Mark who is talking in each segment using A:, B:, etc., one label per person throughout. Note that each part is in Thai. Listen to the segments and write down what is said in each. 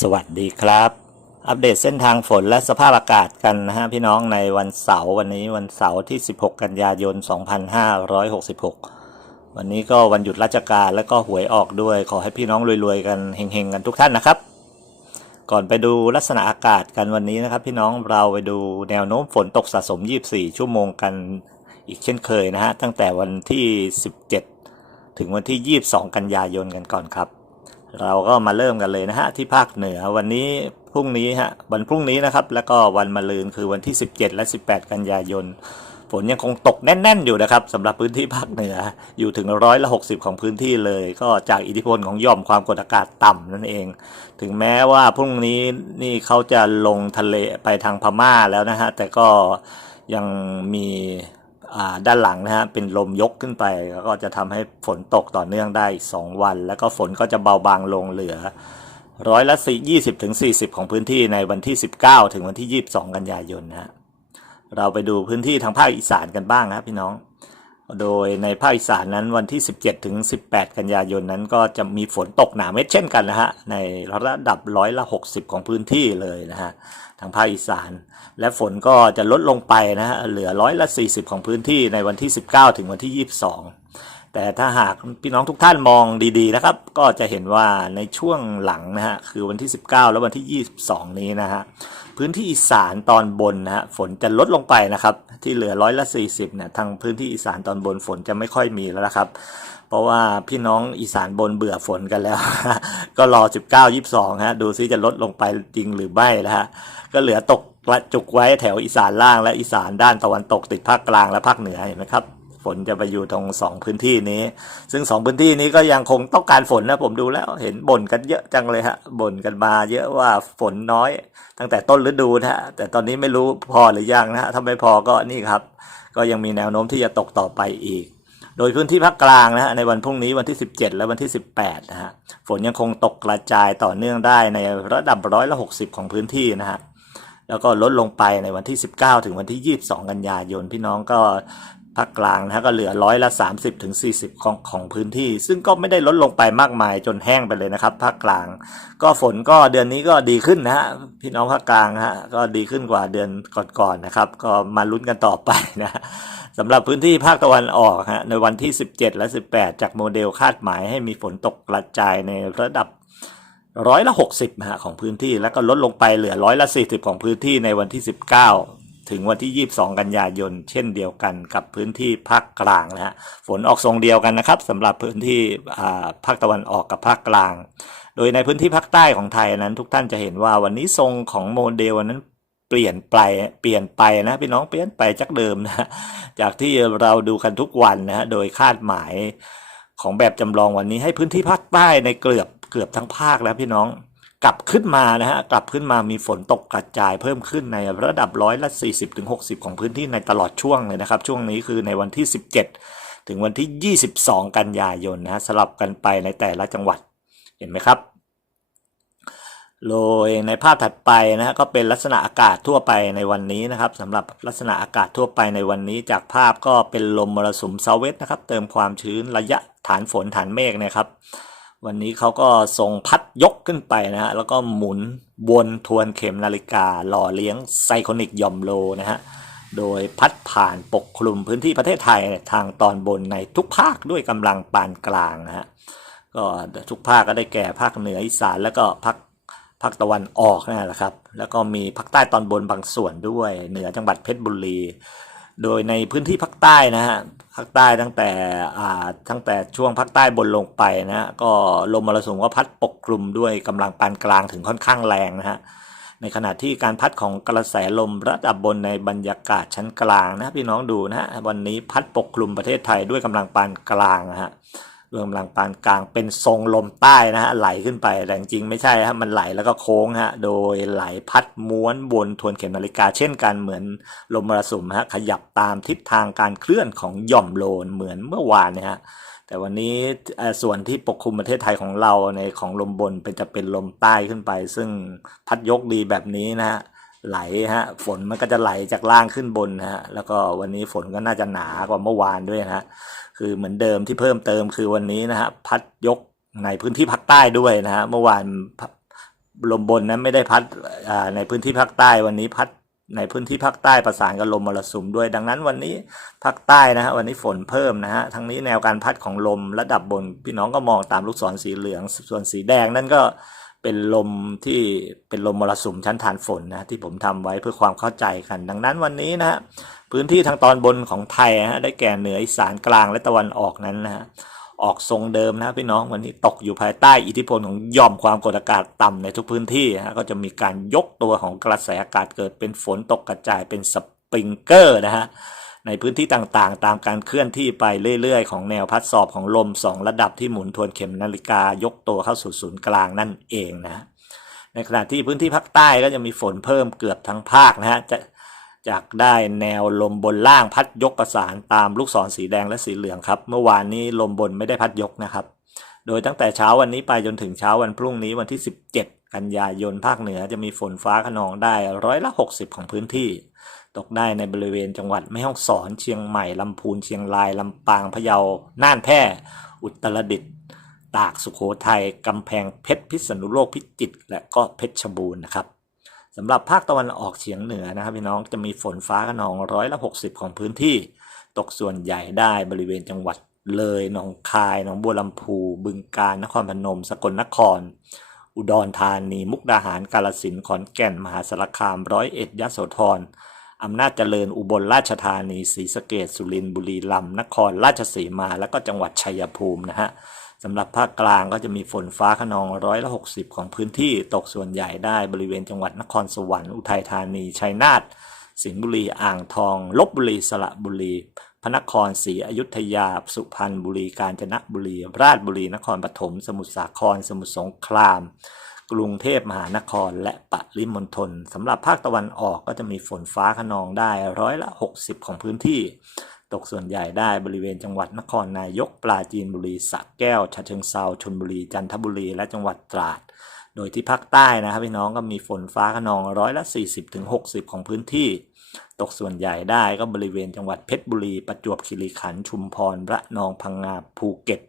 A: สวัสดีครับ อัปเดตเส้นทางฝนและสภาพอากาศกันนะฮะพี่น้องในวันเสาร์วันนี้วันเสาร์ที่ 16 กันยายน 2566 วันนี้ก็วันหยุดราชการและก็หวยออกด้วย ขอให้พี่น้องรวยๆกันเฮงๆกันทุกท่านนะครับ ก่อนไปดูลักษณะอากาศกันวันนี้นะครับพี่น้องเราไปดูแนวโน้มฝนตกสะสม 24 ชั่วโมงกันอีกเช่นเคยนะฮะตั้งแต่วันที่ 17 ถึงวันที่ 22 กันยายนกันก่อนครับ เราก็มาเริ่มกันเลยนะฮะที่ภาคเหนือวันนี้พรุ่งนี้ฮะวันพรุ่งนี้นะครับ แล้วก็วันมะรืนคือวันที่ 17 และ 18 กันยายนฝนยังคงตกแน่น ๆ อยู่นะครับสำหรับพื้นที่ภาคเหนืออยู่ถึงร้อยละ60ของพื้นที่เลย ก็จากอิทธิพลของย่อมความกดอากาศต่ำนั่นเอง ถึงแม้ว่าพรุ่งนี้นี่เขาจะลงทะเลไปทางพม่าแล้วนะฮะแต่ก็ยังมี ด้านหลังนะฮะเป็นลมยกขึ้นไป แล้วก็จะทำให้ฝนตกต่อเนื่องได้อีกสองวัน แล้วก็ฝนก็จะเบาบางลงเหลือร้อยละยี่สิบถึงสี่สิบของพื้นที่ในวันที่สิบเก้าถึงวันที่ยี่สิบสองกันยายนนะฮะเราไปดูพื้นที่ทางภาคอีสานกันบ้างครับพี่น้อง โดยในภาคอีสานนั้นวันที่ 17 ถึง 18 กันยายนนั้นก็จะมีฝนตกหนาเม็ดเช่นกันนะฮะ ในระดับร้อยละ 60 ของพื้นที่เลยนะฮะ ทางภาคอีสาน และฝนก็จะลดลงไปนะฮะ เหลือร้อยละ 40 ของพื้นที่ในวันที่ 19 ถึงวันที่ 22 แต่ถ้าหากพี่น้องทุกท่านมองดีๆนะครับ ก็จะเห็นว่าในช่วงหลังนะฮะคือวันที่ 19 และวันที่ 22 นี้นะฮะพื้นที่อีสานตอนบนนะฮะฝนจะลดลงไปนะครับ ที่เหลือร้อยละ40เนี่ยทางพื้นที่อีสานตอนบนฝนจะไม่ค่อยมีแล้วนะครับ เพราะว่าพี่น้องอีสานบนเบื่อฝนกันแล้ว ก็รอ 19 22ฮะดูซิจะลดลงไปจริงหรือไม่นะฮะก็เหลือตกกระจุกไว้แถวอีสานล่างและอีสานด้านตะวันตกติดภาคกลางและภาคเหนือเห็นไหมครับ ฝนจะไปอยู่ตรงสองพื้นที่นี้ ซึ่งสองพื้นที่นี้ก็ยังคงต้องการฝนนะผมดูแล้วเห็นบ่นกันเยอะจังเลยฮะบ่นกันมาเยอะว่าฝนน้อย ตั้งแต่ต้นฤดูนะฮะแต่ตอนนี้ไม่รู้พอหรือยังนะฮะถ้าไม่พอก็นี่ครับ ก็ยังมีแนวโน้มที่จะตกต่อไปอีก โดยพื้นที่ภาคกลางนะฮะในวันพรุ่งนี้วันที่ 17 และวันที่ 18นะฮะฝนยังคงตกกระจายต่อเนื่องได้ในระดับร้อยละ60 ของพื้นที่นะฮะแล้วก็ลดลงไปในวันที่ 19 ถึงวันที่ 22 กันยายน พี่น้องก็ ภาคกลางนะฮะก็เหลือร้อยละ30ถึงของของพื้นที่ ซึ่งก็ไม่ได้ลดลงไปมากมายจนแห้งไปเลยนะครับภาคกลาง ก็ฝนก็เดือนนี้ก็ดีขึ้นนะฮะพี่น้องภาคกลางฮะก็ดีขึ้นกว่าเดือนก่อนๆนะครับ ก็มาลุ้นกันต่อไปนะสำหรับพื้นที่ภาคตะวันออกฮะในวันที่ 17 และ 18 จากโมเดลคาดหมายให้มีฝนตกกระจายในระดับร้อยละ 60ฮะของพื้นที่แล้วก็ลดลงไปเหลือร้อยละ 40 ของพื้นที่ในวันที่ 19 ถึงวันที่ 22 กันยายน เช่นเดียวกันกับพื้นที่ภาคกลางนะฮะฝนออกทรงเดียวกันนะครับสำหรับพื้นที่ภาคตะวันออกกับภาคกลาง โดยในพื้นที่ภาคใต้ของไทยนั้น ทุกท่านจะเห็นว่าวันนี้ทรงของโมเดลนั้นเปลี่ยนไปเปลี่ยนไปนะพี่น้องเปลี่ยนไปจากเดิมนะจากที่เราดูกันทุกวันนะฮะโดยคาดหมายของแบบจำลองวันนี้ให้พื้นที่ภาคใต้ในเกือบเกือบทั้งภาคแล้วพี่น้อง กลับขึ้นมานะฮะกลับขึ้นมามีฝนตกกระจายเพิ่มขึ้นในระดับร้อยละ 40ถึง60 ของพื้นที่ในตลอดช่วงเลยนะครับ ช่วงนี้คือในวันที่ 17 ถึงวันที่ 22 กันยายนนะฮะสลับกันไปในแต่ละจังหวัดเห็นไหมครับโดยในภาพถัดไปนะฮะก็เป็นลักษณะอากาศทั่วไปในวันนี้นะครับสำหรับลักษณะอากาศทั่วไปในวันนี้ จากภาพก็เป็นลมมรสุมเซาเวสนะครับ เติมความชื้นระยะฐานฝนฐานเมฆนะครับ วันนี้เขาก็ทรงพัดยกขึ้นไปนะฮะแล้วก็หมุนวนทวนเข็มนาฬิกาหล่อเลี้ยงไซโคนิกยอมโลนะฮะโดยพัดผ่านปกคลุมพื้นที่ประเทศไทยทางตอนบนในทุกภาคด้วยกำลังปานกลางนะฮะก็ทุกภาคก็ได้แก่ภาคเหนืออีสานแล้วก็ภาคภาคตะวันออกนั่นแหละครับ แล้วก็มีภาคใต้ตอนบนบางส่วนด้วย เหนือจังหวัดเพชรบุรี โดยในพื้นที่ภาคใต้นะฮะภาคใต้ตั้งแต่อ่าตั้งแต่ช่วงภาคใต้บนลงไปนะฮะก็ลมมรสุมก็พัดปกคลุมด้วยกำลังปานกลางถึงค่อนข้างแรงนะฮะในขณะที่การพัดของกระแสลมระดับบนในบรรยากาศชั้นกลางนะพี่น้องดูนะฮะวันนี้พัดปกคลุมประเทศไทยด้วยกำลังปานกลางนะฮะ เรืองกำลังปานกลางเป็นทรงลมใต้นะฮะไหลขึ้นไปแต่จริงๆไม่ใช่ฮะมันไหลแล้วก็โค้งฮะโดยไหลพัดม้วนวนทวนเข็มนาฬิกา เช่นกันเหมือนลมมรสุมฮะขยับตามทิศทางการเคลื่อนของหย่อมโลนเหมือนเมื่อวานนะฮะแต่วันนี้ส่วนที่ปกคลุมประเทศไทยของเราในของลมบนเป็นจะเป็นลมใต้ขึ้นไป ซึ่งพัดยกดีแบบนี้นะฮะ ไหลฮะฝนมันก็จะไหลจากล่างขึ้นบนนะฮะแล้วก็วันนี้ฝนก็น่าจะหนากว่าเมื่อวานด้วยนะฮะคือเหมือนเดิมที่เพิ่มเติมคือวันนี้นะฮะพัดยกในพื้นที่ภาคใต้ด้วยนะฮะเมื่อวานลมบนนั้นไม่ได้พัดในพื้นที่ภาคใต้วันนี้พัดในพื้นที่ภาคใต้ประสานกับลมมรสุมด้วย ดังนั้นวันนี้ภาคใต้นะฮะวันนี้ฝนเพิ่มนะฮะทั้งนี้แนวการพัดของลมระดับบนพี่น้องก็มองตามลูกศรสีเหลืองส่วนสีแดงนั่นก็ เป็นลมที่เป็นลมมรสุมชั้นฐานฝนนะที่ผมทำไว้เพื่อความเข้าใจกัน ดังนั้นวันนี้นะฮะพื้นที่ทางตอนบนของไทยฮะได้แก่เหนืออีสานกลางและตะวันออกนั้นนะฮะออกทรงเดิมนะพี่น้องวันนี้ตกอยู่ภายใต้อิทธิพลของย่อมความกดอากาศต่ำในทุกพื้นที่ฮะก็จะมีการยกตัวของกระแสอากาศเกิดเป็นฝนตกกระจายเป็นสปริงเกอร์นะฮะ ในพื้นที่ต่างๆ ตามการเคลื่อนที่ไปเรื่อยๆ ของแนวพัดสอบของลมสองระดับที่หมุนทวนเข็มนาฬิกายกตัวเข้าสู่ศูนย์กลางนั่นเองนะ ในขณะที่พื้นที่ภาคใต้ก็จะมีฝนเพิ่มเกือบทั้งภาคนะฮะจะจากได้แนวลมบนล่างพัดยกประสานตามลูกศรสีแดงและสีเหลืองครับ เมื่อวานนี้ลมบนไม่ได้พัดยกนะครับ โดยตั้งแต่เช้าวันนี้ไปจนถึงเช้าวันพรุ่งนี้วันที่ 17 กันยายนภาคเหนือจะมีฝนฟ้าขนองได้ร้อยละ 60 ของพื้นที่ ตกได้ในบริเวณจังหวัดแม่ฮ่องสอน เชียงใหม่ลำพูนเชียงรายลำปางพะเยาน่านแพร่ อุตรดิตถ์ตากสุโขทัยกำแพงเพชรพิษณุโลกพิจิตรและก็เพชรบูรณ์นะครับสำหรับภาคตะวันออกเฉียงเหนือนะครับพี่น้องจะมีฝนฟ้าขนองร้อยละ60ของพื้นที่ ตกส่วนใหญ่ได้บริเวณจังหวัดเลยหนองคายหนองบัวลำพู บึงกาฬนครพนม สกลนคร อุดรธานี มุกดาหาร กาฬสินขอนแก่น มหาสารคาม ร้อยเอ็ดยโสธร อำนาจเจริญอุบลราชธานีศรีสะเกษสุรินทร์บุรีรัมย์นครราชสีมา แล้วก็จังหวัดชัยภูมินะฮะสำหรับภาคกลางก็จะมีฝนฟ้าขนองร้อยละ60ของพื้นที่ตกส่วนใหญ่ได้บริเวณจังหวัดนครสวรรค์อุทัยธานีชัยนาทสิงห์บุรีอ่างทองลบบุรีสระบุรี พระนครศรีอยุธยา สุพรรณบุรีกาญจนบุรี ราชบุรีนครปฐม สมุทรสาคร สมุทรสงคราม กรุงเทพมหานครและปริมณฑลสำหรับภาคตะวันออกก็จะมีฝนฟ้าขนองได้ร้อยละ 60 ของพื้นที่ ตกส่วนใหญ่ได้บริเวณจังหวัดนครนายกปราจีนบุรีสระแก้วฉะเชิงเซาชลบุรีจันทบุรีและจังหวัดตราด โดยที่ภาคใต้นะครับพี่น้องก็มีฝนฟ้าขนองร้อยละ 40ถึง60 ของพื้นที่ตกส่วนใหญ่ได้ก็บริเวณจังหวัดเพชรบุรี ประจวบคีรีขันธ์ชุมพรระนองพังงาภูเก็ต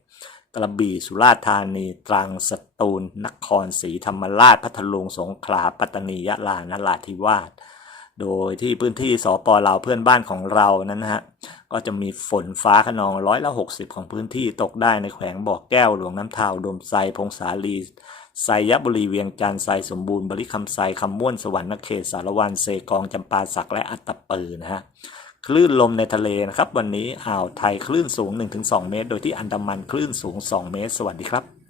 A: กระบี่สุราษฎร์ธานีตรังสตูล นครศรีธรรมราชพัทลุงสงขลาปัตตานียะลานราธิวาสโดยที่พื้นที่สปลาวเพื่อนบ้านของเรานั้นนะฮะก็จะมีฝนฟ้าขนองร้อยละ 60 ของพื้นที่ตกได้ในแขวงบ่อแก้วหลวงน้ำทาวดมไซพงสาลีไซยบุรีเวียงจันทร์ไซสมบูรณ์บริคำไซคำม่วนสวรรค์เขตสารวันเซกองจำปาสักและอัตตปือนะฮะ คลื่นลมในทะเลนะครับ วันนี้อ่าวไทยคลื่นสูง 1-2 เมตร โดยที่อันดามันคลื่นสูง 2 เมตร สวัสดีครับ